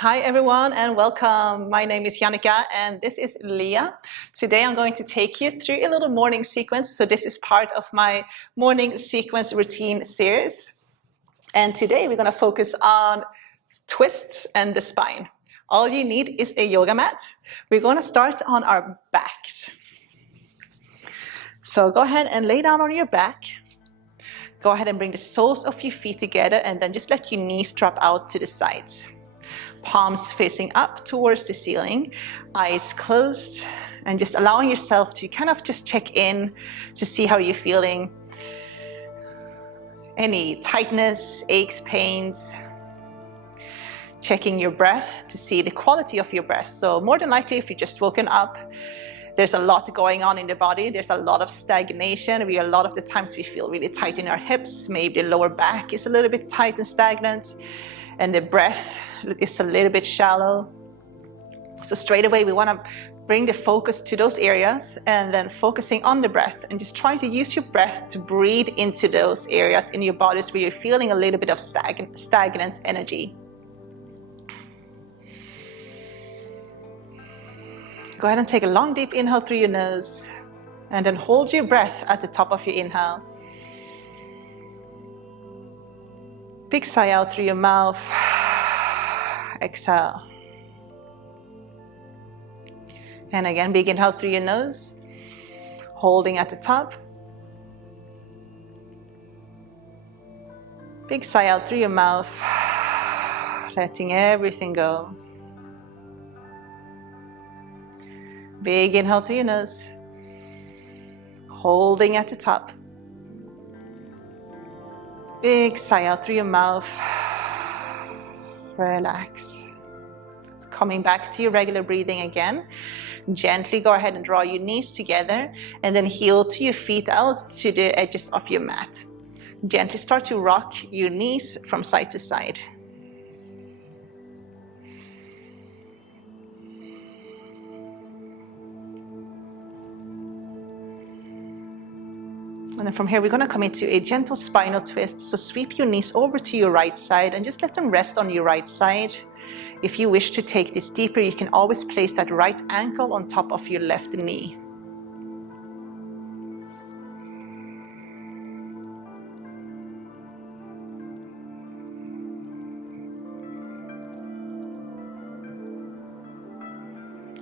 Hi everyone and welcome. My name is Jannica and this is Leah. Today I'm going to take you through a little morning sequence. So this is part of my morning sequence routine series. And today we're going to focus on twists and the spine. All you need is a yoga mat. We're going to start on our backs. So go ahead and lay down on your back. Go ahead and bring the soles of your feet together and then just let your knees drop out to the sides. Palms facing up towards the ceiling, eyes closed, and just allowing yourself to kind of just check in to see how you're feeling. Any tightness, aches, pains. Checking your breath to see the quality of your breath. So more than likely, if you're just woken up, there's a lot going on in the body. There's a lot of stagnation. A lot of the times we feel really tight in our hips. Maybe the lower back is a little bit tight and stagnant. And the breath is a little bit shallow. So straight away, we want to bring the focus to those areas and then focusing on the breath and just trying to use your breath to breathe into those areas in your bodies where you're feeling a little bit of stagnant energy. Go ahead and take a long, deep inhale through your nose and then hold your breath at the top of your inhale. Big sigh out through your mouth. Exhale. And again, big inhale through your nose, holding at the top. Big sigh out through your mouth, letting everything go. Big inhale through your nose, holding at the top. Big sigh out through your mouth. Relax. Coming back to your regular breathing again. Gently go ahead and draw your knees together and then heel to your feet out to the edges of your mat. Gently start to rock your knees from side to side. And then from here, we're going to come into a gentle spinal twist. So sweep your knees over to your right side and just let them rest on your right side. If you wish to take this deeper, you can always place that right ankle on top of your left knee.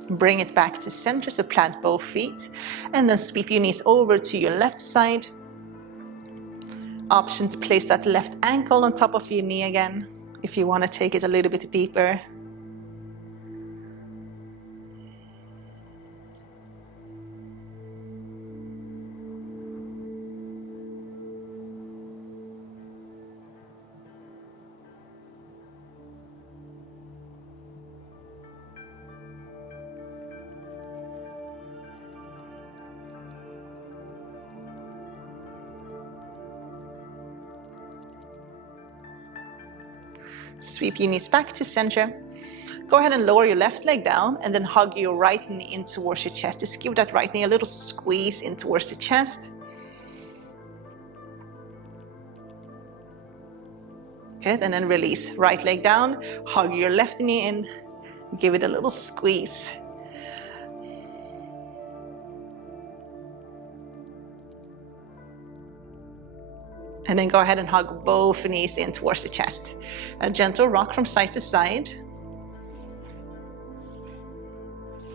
Bring it back to center, so plant both feet and then sweep your knees over to your left side. Option to place that left ankle on top of your knee again if you want to take it a little bit deeper. Sweep your knees back to center. Go ahead and lower your left leg down and then hug your right knee in towards your chest. Just give that right knee a little squeeze in towards the chest. Good, and then release. Right leg down, hug your left knee in, give it a little squeeze. And then go ahead and hug both knees in towards the chest. A gentle rock from side to side.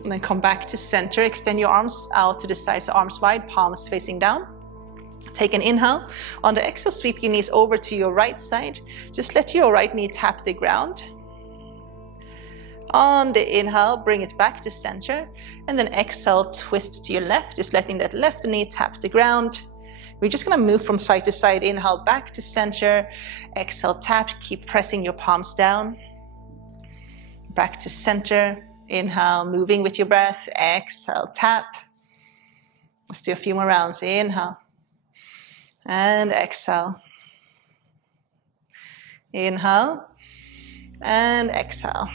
And then come back to center. Extend your arms out to the side, so arms wide, palms facing down. Take an inhale. On the exhale, sweep your knees over to your right side. Just let your right knee tap the ground. On the inhale, bring it back to center. And then exhale, twist to your left, just letting that left knee tap the ground. We're just going to move from side to side. Inhale, back to center. Exhale, tap. Keep pressing your palms down. Back to center. Inhale, moving with your breath. Exhale, tap. Let's do a few more rounds. Inhale. And exhale. Inhale. And exhale.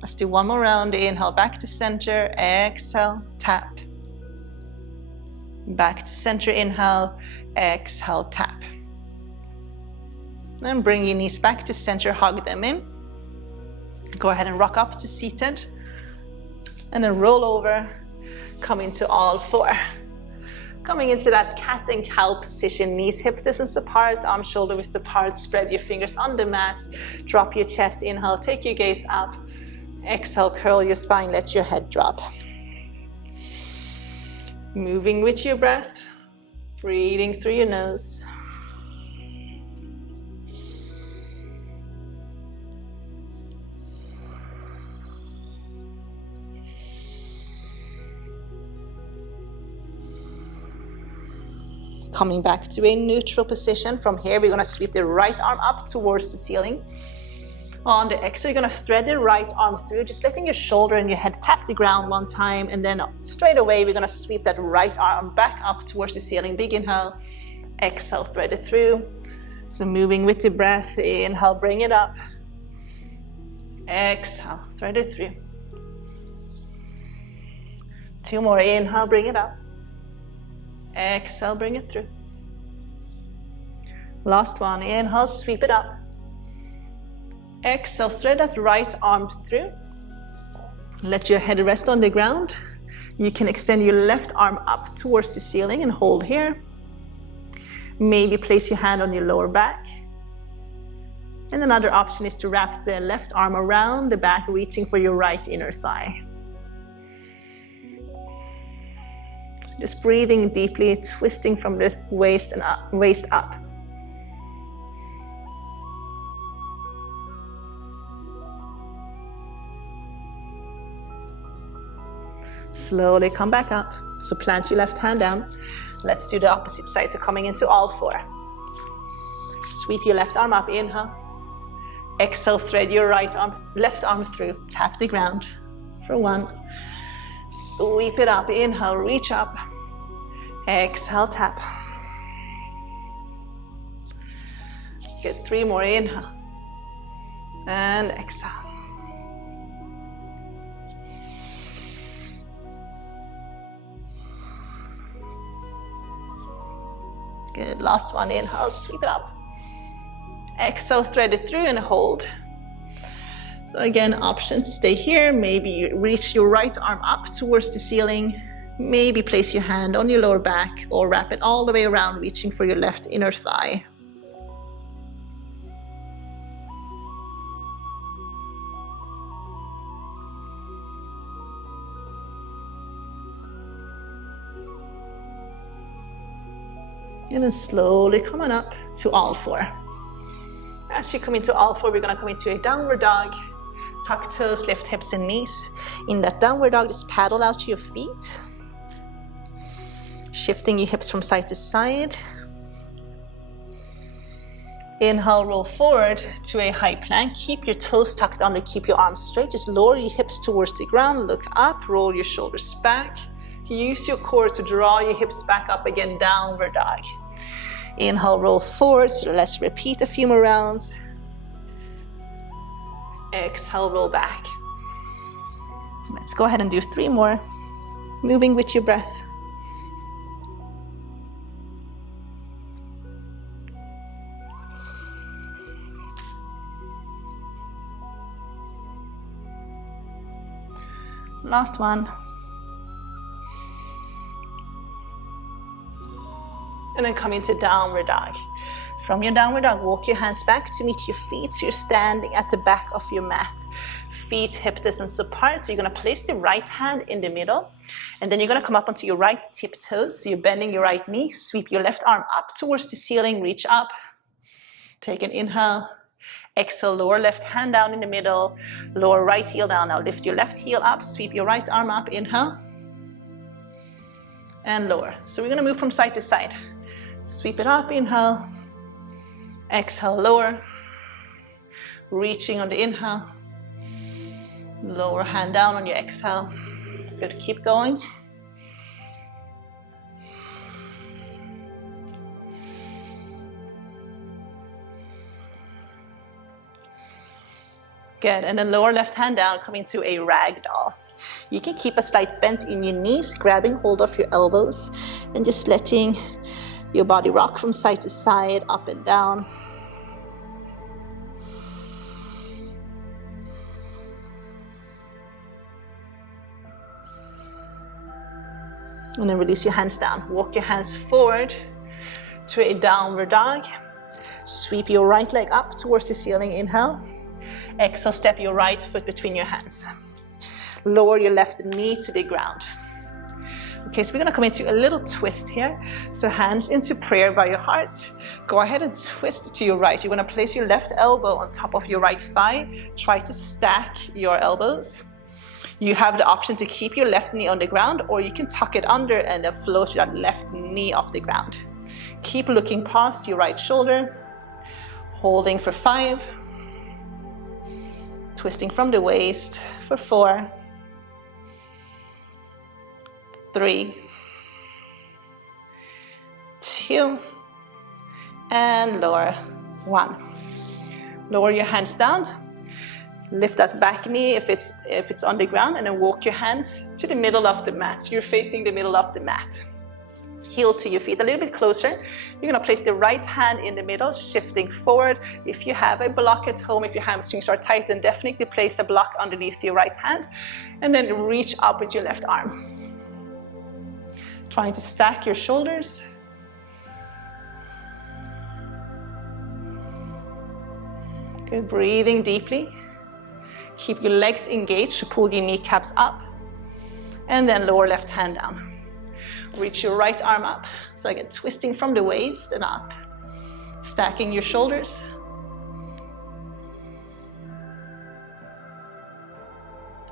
Let's do one more round. Inhale, back to center. Exhale, tap. Back to center, inhale, exhale, tap. And bring your knees back to center, hug them in. Go ahead and rock up to seated. And then roll over, come into all four. Coming into that cat and cow position, knees hip distance apart, arm shoulder width apart, spread your fingers on the mat, drop your chest, inhale, take your gaze up, exhale, curl your spine, let your head drop. Moving with your breath, breathing through your nose. Coming back to a neutral position. From here, we're gonna sweep the right arm up towards the ceiling. On the exhale, you're gonna thread the right arm through, just letting your shoulder and your head tap the ground one time, and then straight away, we're gonna sweep that right arm back up towards the ceiling. Big inhale, exhale, thread it through. So moving with the breath, inhale, bring it up. Exhale, thread it through. 2 more, inhale, bring it up. Exhale, bring it through. Last one, inhale, sweep it up. Exhale, thread that right arm through. Let your head rest on the ground. You can extend your left arm up towards the ceiling and hold here. Maybe place your hand on your lower back. And another option is to wrap the left arm around the back, reaching for your right inner thigh. Just breathing deeply, twisting from the waist and up, waist up. Slowly come back up. So plant your left hand down. Let's do the opposite side. So coming into all four. Sweep your left arm up, inhale. Exhale, thread your left arm through. Tap the ground for 1. Sweep it up, inhale, reach up. Exhale, tap. Get 3 more, inhale. And exhale. Good, last one, inhale, sweep it up. Exhale, thread it through and hold. So again, option to stay here. Maybe you reach your right arm up towards the ceiling. Maybe place your hand on your lower back or wrap it all the way around, reaching for your left inner thigh. And then slowly coming up to all four. As you come into all four, we're gonna come into a downward dog. Tuck toes, lift hips and knees. In that downward dog, just paddle out your feet. Shifting your hips from side to side. Inhale, roll forward to a high plank. Keep your toes tucked under, keep your arms straight. Just lower your hips towards the ground, look up, roll your shoulders back. Use your core to draw your hips back up again, downward dog. Inhale, roll forward, so let's repeat a few more rounds. Exhale, roll back. Let's go ahead and do 3 more. Moving with your breath. Last one. And then come into downward dog. From your downward dog, walk your hands back to meet your feet. So you're standing at the back of your mat. Feet hip distance apart. So you're gonna place the right hand in the middle. And then you're gonna come up onto your right tiptoes. So you're bending your right knee. Sweep your left arm up towards the ceiling. Reach up. Take an inhale. Exhale, lower left hand down in the middle. Lower right heel down. Now lift your left heel up. Sweep your right arm up. Inhale. And lower. So we're gonna move from side to side. Sweep it up, inhale. Exhale, lower. Reaching on the inhale. Lower hand down on your exhale. Good, keep going. Good, and then lower left hand down, come into a ragdoll. You can keep a slight bend in your knees, grabbing hold of your elbows, and just letting your body rock from side to side, up and down. And then release your hands down. Walk your hands forward to a downward dog. Sweep your right leg up towards the ceiling, inhale. Exhale, step your right foot between your hands. Lower your left knee to the ground. Okay, so we're gonna come into a little twist here. So hands into prayer by your heart. Go ahead and twist to your right. You're gonna place your left elbow on top of your right thigh. Try to stack your elbows. You have the option to keep your left knee on the ground, or you can tuck it under and then float that left knee off the ground. Keep looking past your right shoulder. Holding for 5. Twisting from the waist for 4. 3, 2, and lower. 1. Lower your hands down. Lift that back knee if it's on the ground, and then walk your hands to the middle of the mat. You're facing the middle of the mat. Heel to your feet a little bit closer. You're gonna place the right hand in the middle, shifting forward. If you have a block at home, if your hamstrings are tight, then definitely place a block underneath your right hand, and then reach up with your left arm. Trying to stack your shoulders. Good, breathing deeply. Keep your legs engaged, pull your kneecaps up, and then lower left hand down. Reach your right arm up. So again, twisting from the waist and up. Stacking your shoulders.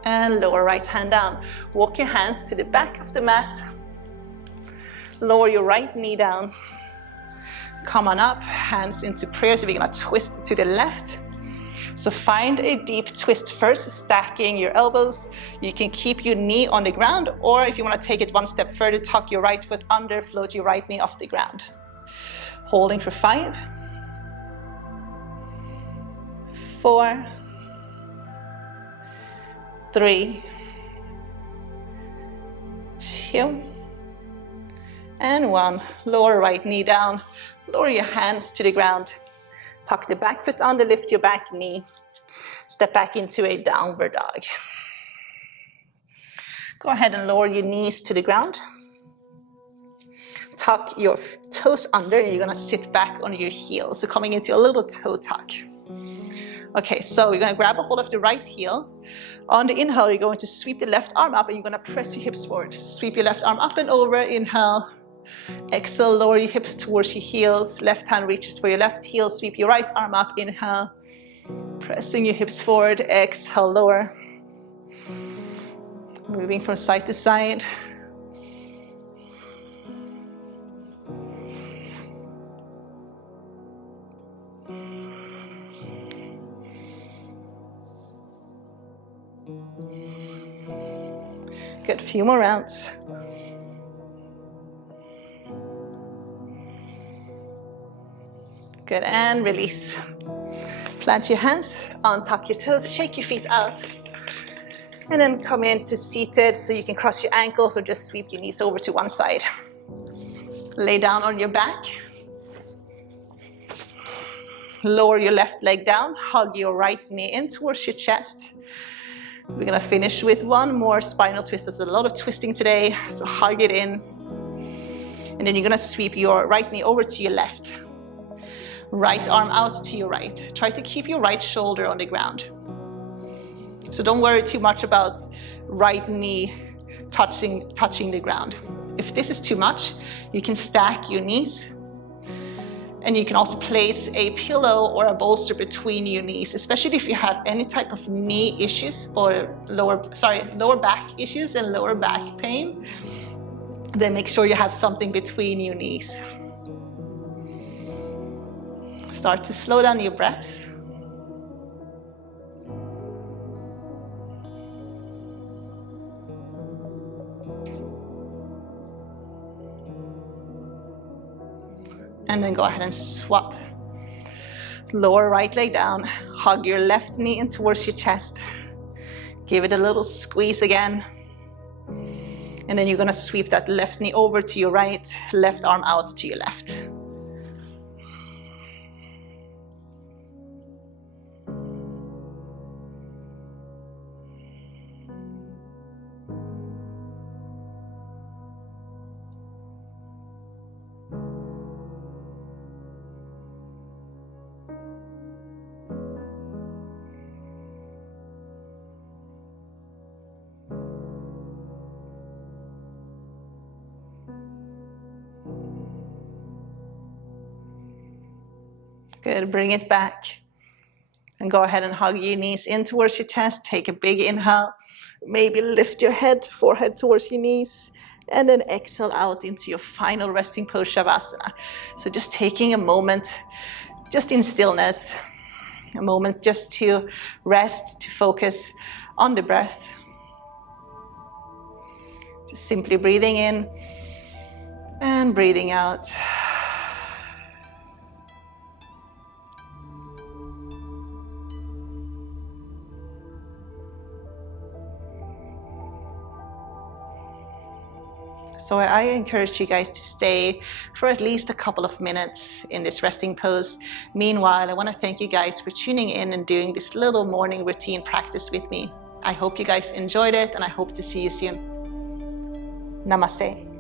And lower right hand down. Walk your hands to the back of the mat. Lower your right knee down. Come on up, hands into prayer. So we're gonna twist to the left. So find a deep twist first, stacking your elbows. You can keep your knee on the ground, or if you want to take it one step further, tuck your right foot under, float your right knee off the ground. Holding for 5, 4, 3, 2, and 1. Lower right knee down. Lower your hands to the ground. Tuck the back foot under, lift your back knee. Step back into a downward dog. Go ahead and lower your knees to the ground. Tuck your toes under, and you're gonna sit back on your heels. So coming into a little toe tuck. Okay, so you're gonna grab a hold of the right heel. On the inhale, you're going to sweep the left arm up, and you're gonna press your hips forward. Sweep your left arm up and over, inhale. Exhale, lower your hips towards your heels. Left hand reaches for your left heel. Sweep your right arm up. Inhale. Pressing your hips forward. Exhale, lower. Moving from side to side. Good, few more rounds. Good, and release. Plant your hands, untuck your toes, shake your feet out. And then come into seated, so you can cross your ankles or just sweep your knees over to one side. Lay down on your back. Lower your left leg down, hug your right knee in towards your chest. We're gonna finish with one more spinal twist. There's a lot of twisting today, so hug it in. And then you're gonna sweep your right knee over to your left. Right arm out to your right. Try to keep your right shoulder on the ground. So don't worry too much about right knee touching the ground. If this is too much, you can stack your knees. And you can also place a pillow or a bolster between your knees, especially if you have any type of knee issues or lower back issues and lower back pain. Then make sure you have something between your knees. Start to slow down your breath. And then go ahead and swap. Lower right leg down. Hug your left knee in towards your chest. Give it a little squeeze again. And then you're gonna sweep that left knee over to your right, left arm out to your left. Good, bring it back. And go ahead and hug your knees in towards your chest. Take a big inhale. Maybe lift your head, forehead towards your knees. And then exhale out into your final resting pose, Shavasana. So just taking a moment, just in stillness, a moment just to rest, to focus on the breath. Just simply breathing in and breathing out. So I encourage you guys to stay for at least a couple of minutes in this resting pose. Meanwhile, I want to thank you guys for tuning in and doing this little morning routine practice with me. I hope you guys enjoyed it, and I hope to see you soon. Namaste.